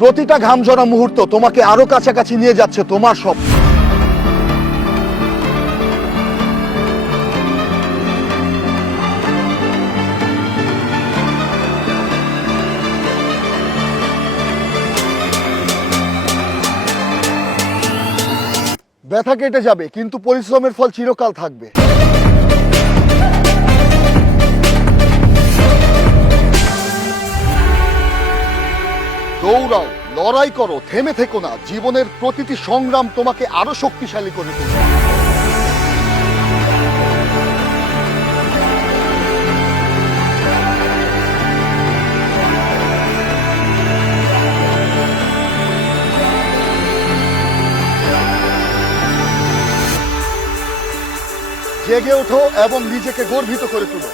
প্রতিটা ঘামঝরা মুহূর্ত তোমাকে আরো কাছাকাছি নিয়ে যাচ্ছে তোমার স্বপ্ন। ব্যথা কেটে যাবে, কিন্তু পরিশ্রমের ফল চিরকাল থাকবে। দৌড়াও, লড়াই করো, থেমে থেকো না। জীবনের প্রতিটি সংগ্রাম তোমাকে আরো শক্তিশালী করে তুলবে। জেগে ওঠো এবং নিজেকে গর্বিত করে তুলো।